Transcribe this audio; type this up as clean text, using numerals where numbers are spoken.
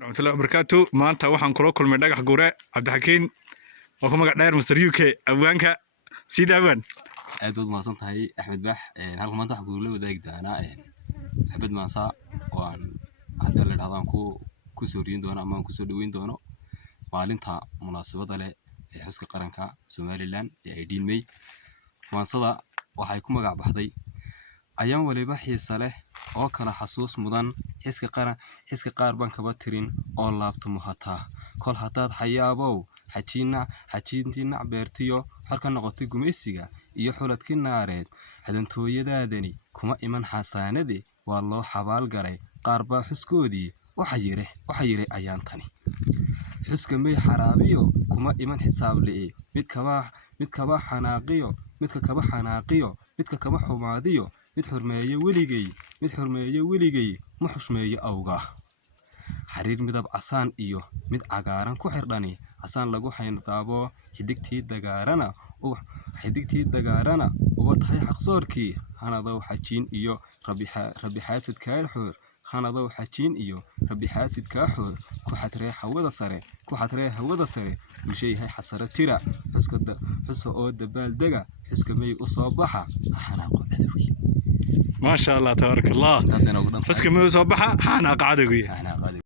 ورحمة الله وبركاته maanta waxaan kula kulmay dhagax gure Cabdixakiin oo ku magac dheer Mr UK awaanka sidaaban aad u maasan tahay Axmed Baax halka maanta waxa la wadaag doona xabad maasa waan hadda la dhahdan ku soo riin doona ama ku soo dhaweyn doono maalinta munaasabada leh ee xuska qaranka Somaliland ee May maasada waxay ku magac baxday ayaan waliba xiisa leh oo kala xasuus mudan xiska qaar ban kaba tirin oo laabto muhata kol hadaad xayaabow xajiintina beertiyo xarka noqotay gumeysiga iyo xuladkii naareed hadantooyadaadani kuma iman xasaanade waa loo xabaal garay qaar baa xuskoodii waxa yiri ayaan tani xuska may xaraabiyo kuma iman xisaab leh mid kaba xanaaqiyo midka kaba xumaadiyo mid xurmeeye weligay ma xushmeeyo awga xariir midab casaan iyo mid cagaaran ku xirdhani casaan lagu xayndaabo xidigtii dagaarana uba tahay xaqsoorkii hanadow xajiin iyo rabbi xaasidka xoor ku xatree hawada sare bulshayahay xasara jira xuska oo dabaaldega xuska may u soo baxa xanaaqo cadawgi ما شاء الله تبارك الله حسك مو صباحه حنا قعدوا